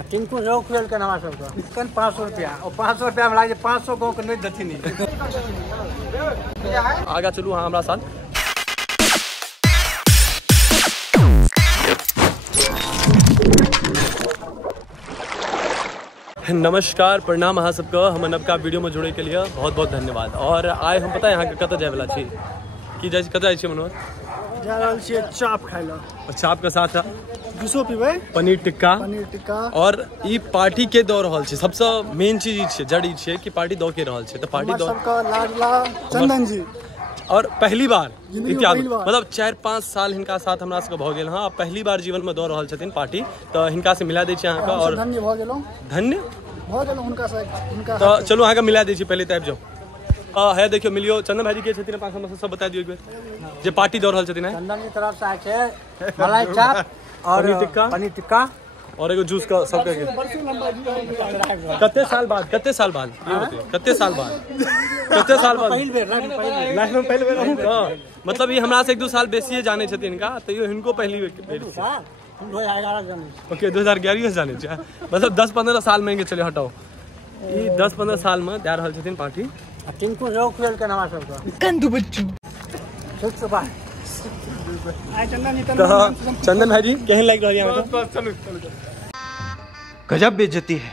टिंकू जो खेल के नवा सबका 500 रुपया और 500 रुपया में लागे 500 गाँव के नहीं देती नहीं आगा चलू हाँ हमारा साथ। नमस्कार प्रणाम अहाँ सबका हम नवका वीडियो में जुड़े के लिए बहुत बहुत धन्यवाद। और आए हम पता है यहाँ के कत जाए वाला छी कि जाए कत जाए मनोहर जा रहल छियै चाप खाय ला। चाप के साथ जूसो पीबै पनीर टिक्का और ई पार्टी के दौड़ रहल छै। सबसे मेन चीज ई छै जड़ ई छै कि पार्टी दौ के रहल छै। तो पार्टी दौ सबका लाडला चंदन जी और पहली बार इतिहास मतलब 4-5 साल हिनका साथ हमरा सबके भऽ गेल। हाँ पहली बार जीवन में दौड़ रहल छथिन पार्टी तो हिनका से मिला दै छी अहाँ के। और धन्य भऽ गेलौ हुनका से हिनका तो चलू अहाँ के मिला दै छी। पहले तो आबि जाओ है देखियो मिलियो चंदन भाई के छथिन पास हम सब बता दियो एक बेर जे पार्टी दौड़ रहल छथिन। चंदन जी तरफ से आए छै मलाई चाप और पनीर टिक्का और एगो जूस का सबके कते साल बाद ये होते कते साल बाद पहिल बेर लास्ट में पहले बेर मतलब ये हमरा से 1-2 साल बेसी जाने छथिन इनका तो हिनको पहली बेर 2011 जाने ओके 2011 से जाने छै मतलब 10-15 साल में चले हटाओ ई 10-15 साल में दे रहल छथिन पार्टी। टिंकू जो खेल के नवा सबका कंदू बच्चू चंदन भाई जी केहन लाग रही है गजब बेइज्जती है।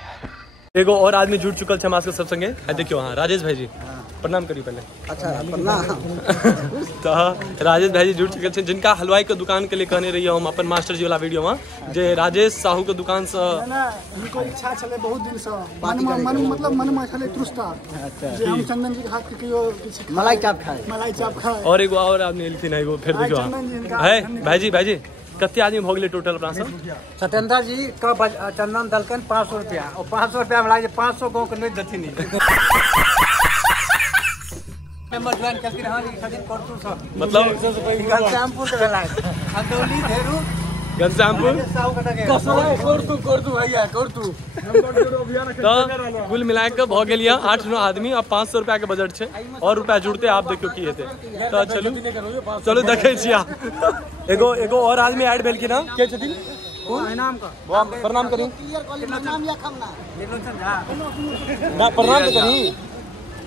एगो और आदमी जुड़ चुकल है हमारे सब संगे देखियो हाँ राजेश भाई जी प्रणाम करी पहले। अच्छा प्रणाम। तो राजेश भाई जी जुड़ चुके हैं जिनका हलवाई के दुकान के लिए कहने रही हम अपन मास्टर जी वाला वीडियो में जे राजेश साहू के दुकान से इनको इच्छा चले बहुत दिन से मतलब मन में चले तृष्णा जे हम चंदन जी के हाथ के कियो मलाई चाप खाए और एगो और आदमी एलथिन है एगो फिर देखियो है भाई जी कते आदमी भ गेले टोटल अपना सब। सत्येंद्र जी का चंदन दलकन 500 रुपया और 500 रुपया में लागे 500 गाँव के नहीं देती नहीं मतलब घनश्यामपुर के भेला अंदौली धेरू घनश्यामपुर तो कुल मिला के भ गेल 8-9 आदमी और 500 रुपया के बजट है और रुपया जुड़ते आप देखियो की हेते तो चलो देखे छी एगो और आदमी ऐड भेल की ना के छथिन नाम का प्रणाम करी नाम या खमना ना प्रणाम तो करी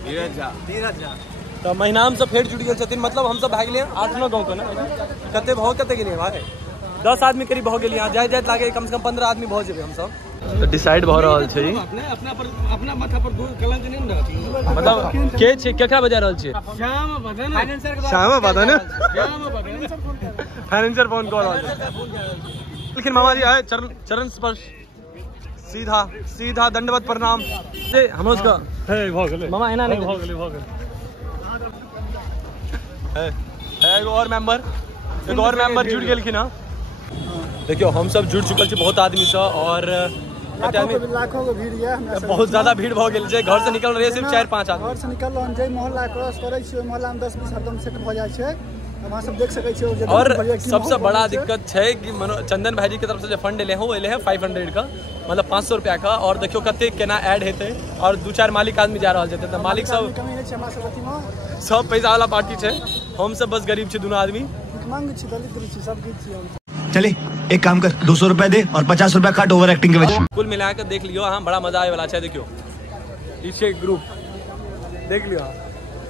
धीरज झा तो महिनाम से फेर जुड़ गए छथिन मतलब हम सब भाग लिए 8-9 गाँव के ना कते भाव कते गेलिए भाई 10 आदमी करीब भ गेल। यहाँ जाए लागे कम से कम 15 आदमी भ जेबे हम सब तो डिसाइड भ रहल छै अपना माथा पर कलंक नहीं न मतलब के छै केकरा बजा रहल छै श्याम बदन फाइनेंसर फोन कर रहल छै लेकिन मामा जी आए चरण स्पर्श सीधा दंडवत प्रणाम से हम उसका हे भ गेले मामा एना नहीं भ गेले एगो और मेंबर जुड़ गेल की ना देखियो हम सब जुड़ चुकल छी बहुत आदमी से और लाखों के भीड़ है बहुत ज्यादा भीड़ भ गेल छै। घर से निकल रहे सिर्फ 4-5 आदमी घर से निकल रहल जे मोहल्ला क्रॉस करे छी मोहल्ला में 10-20 हरदम सेट भ जाय छै वहां सब देख सकै छियै। और सबसे बड़ा दिक्कत है कि चंदन भाई जी की तरफ से जो फंड ले है 500 का मतलब 500 रुपया का और देखियो कते केना ऐड हेते और 2-4 मालिक आदमी जा रहल जेते मालिक सब सब पैसा वाला पार्टी है हम सब बस गरीब छी दोनों आदमी चले एक काम कर 200 रुपया दे और 50 रुपया काट ओवर एक्टिंग के वजह। कुल मिला कर देख लियो हाँ बड़ा मजा आए वाला है। देखियो पीछे ग्रुप देख लियो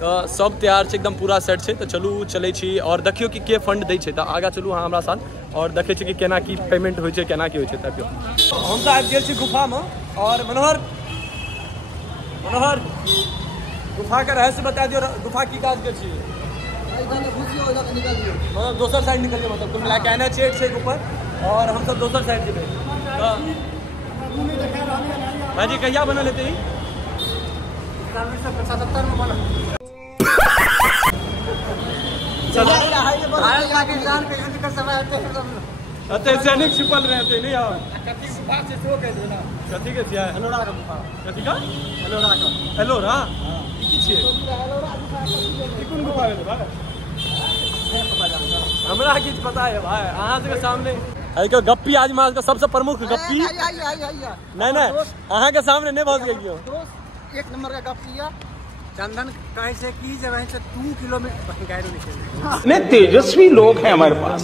तो सब तैयार है एकदम पूरा सेट है तो चलू चले छी और देखियो कि के फंड दै छै तो आगा चलू हाँ हमरा साथ और देखे छी कि केना की पेमेंट होय छै केना की होय छै। तब हम तो आबि गेल छी गुफा में और मनोहर गुफा का रहस्य बता दियो गुफा की काज के छी मतलब दोसर साइड निकल जाए मतलब कुल मिला के NH 8 से ऊपर और हम सब दोसर साइड जेबे भाई जी कहिया बनल हेते ई 1975 में बनल भारत पाकिस्तान के युद्ध का समय होते सैनिक छिपल रहते नहीं यार कथी गुफा से सो के देना कथी के छिया एलोरा का गुफा कथी का एलोरा हां की छिए कोन गुफा है भाई हमरा की पता है भाई अहाँ के सामने है गप्पी आज मास का सबसे प्रमुख गप्पी नहीं अहाँ के सामने नहीं पहुंच गेलियो एक नंबर का गप्पी है चंदन कहे से की जब से 2 किलोमीटर इतने तेजस्वी लोग हैं हमारे पास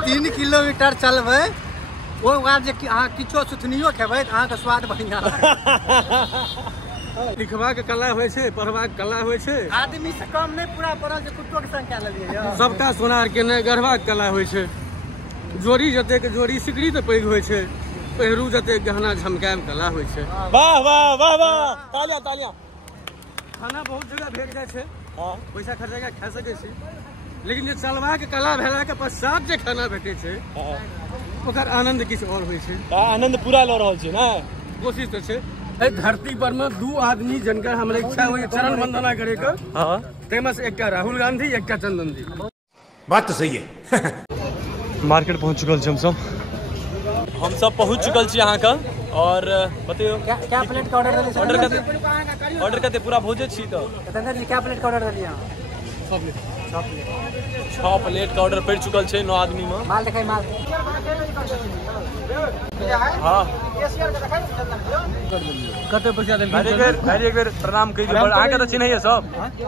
3 किलोमीटर चलबे वो आब जे अहाँ किछो सुथनियो खेबै त अहाँके स्वाद बढ़िया लिखबाक कला होइ छै, पढ़बाक कला होइ छै। आदमी से कम नहीं पूरा पढ़ल जे कुत्तो के संग कए लेलियै यौ। सबटा सोनार के ने गढ़बाक कला होइ छै। जोड़ी जते के जोड़ी सिकड़ी त पैघ होइ छै, पहिरू जते गहना झमकाएब कला होइ छै। वाह वाह वाह वाह, तालियां तालियां। खाना बहुत जगह भेट जाइ छै, हां पैसा खर्चा के खा सकै छी, लेकिन जे चलबाक कला भेला के पश्चात जे खाना भेटै छै ओकर आनंद किछु और होइ छै। आनंद पूरा ल रहल छै ना, कोशिश त छै। ए धरती पर में दू आदमी जिनका हमरा इच्छा होय चरण वंदना करे के, हां तेमे से एकटा राहुल गांधी, एकटा चंदन जी। बात तो सही है। मार्केट पहुंच चुकल छी हम सब पहुंच चुकल छी अहाँ का। और बतैयो क्या प्लेट का ऑर्डर देली? ऑर्डर करते पूरा भोजे छी तो चंदन जी क्या प्लेट का ऑर्डर देली अहाँ? 6 प्लेट का ऑर्डर पड़ चुकल छै 9 आदमी में। माल देखाई माल। हां कते पैसा देली? भाई एक बेर प्रणाम कहि दियौ। आगे तो चिन्हैया सब,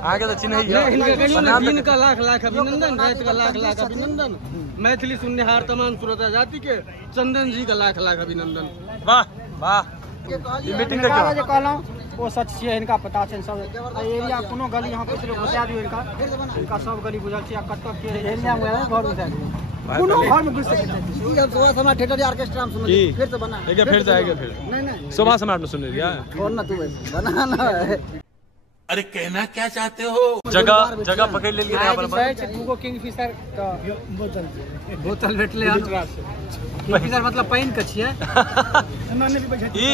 आगे तो चिन्हैया। दिन का लाख लाख अभिनंदन, रात का लाख लाख अभिनंदन। मैथिली सुननिहार तमाम श्रोता जाति के चंदन जी का लाख लाख अभिनंदन। वाह वाह, मीटिंग देखियो जे कहलौं ओ सच छियै, इनका पता छै सब एरिया कोनो गली यहाँ पुछलो बता दियो इनका सब गली बुझल छै। कतौ के एरिया में घर बता दियो, कोनो घर में घुस सकै छै। ई अब शोभा समाज थिएटर ऑर्केस्ट्रा में सुन फिर से बना, एक फिर से आएगा फिर नहीं शोभा समाज में सुन लिया। और ना तू बनाना है। अरे कहना क्या चाहते हो? जगह पकड़ लेल गेल अपन दूगो किंगफिशर का बोतल भेटले हन। किंगफिशर मतलब पानी के छियै।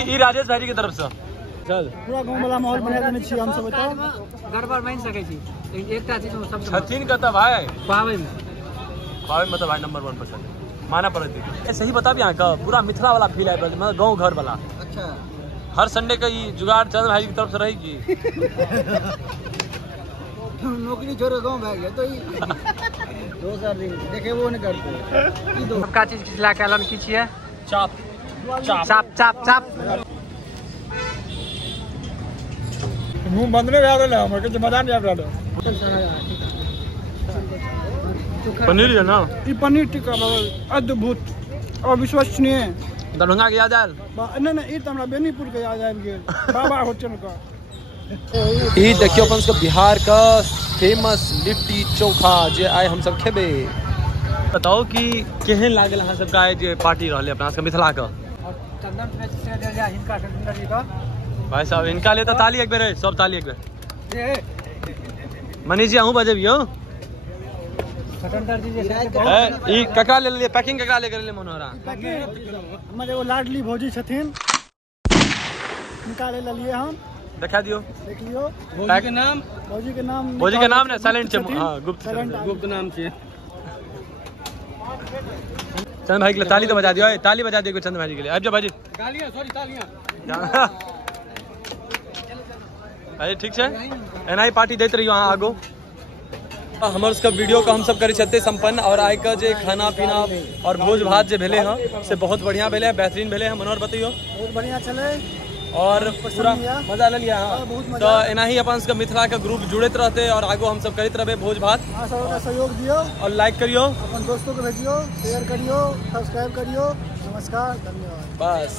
ई राजेश भाई की तरफ से चल पूरा गांव वाला माहौल बना देने छी हम सब। बताओ गड़बड़ मान सकै छी, लेकिन एकटा चीज में सब छथिन कत भाई पावे में मतलब भाई नंबर 1 पर्सन माना पड़ती। सही बता भी यहाँ का पूरा मिथिला वाला फील है, मतलब गाँव घर वाला। अच्छा हर संडे का ये जुगाड़ चंद भाई की तरफ से रहेगी। नौकरी छोड़ो गाँव भाग गया तो दोसर दिन देखे वो नहीं करते। सबका चीज खिला के अलन की छियै? चाप चाप चाप चाप। मुंह बंद नहीं रह रहा हमर के मजा नहीं आ रहा। पनीर है ना, ई पनीर टिक्का अद्भुत और विश्वसनीय। दरभंगा के याद आयल? नहीं ई त हमरा बेनीपुर के याद आबि गेल, बाबा होटल का। ई देखियो अपन सब बिहार का फेमस लिट्टी चोखा जे आइ हम सब खेबे। बताओ कि केहन लागल अहाँ सबका आइ जे पार्टी रहले अपना सब मिथिला का। चंदन से दे जा हिनका चंदन जी का। भाई साहब इनका ले तो ताली एक बेर है, सब ताली एक बेर। मनीष जी अहूँ बजेबियो। स्वतंत्र जी जैसे ई ककरा ले लिए पैकिंग, ककरा ले करले मनोहरा? हमर एगो लाडली भौजी छथिन, निकाले लिए हम। दिखा दियो, देख लियो। भौजी के नाम ने साइलेंट छै। हां गुप्त नाम छै। चंद भाई के लिए ताली तो बजा दियो, ताली बजा दियो चंद भाई के लिए। अब जा भाई गालियां सॉरी तालियां। अरे ठीक है, एना ही पार्टी देते रहियो अहाँ आगो। हमर सबका वीडियो का हम सब करे छते संपन्न। और आइ का जे खाना पीना और भोज भात जे भेले हैं से बहुत बढ़िया भेले, बेहतरीन भेले हैं। मनोहर बताइयो? बहुत बढ़िया चले और पूरा मजा ले लिया। तो एना ही अपन सबका मिथिला का ग्रुप जुड़ते रहते और आगो हम सब करते रहे भोज भात। सबका सहयोग दियो और लाइक करियो, अपन दोस्तों को भेजियो, शेयर करियो, सब्सक्राइब करियो। नमस्कार, धन्यवाद। बस।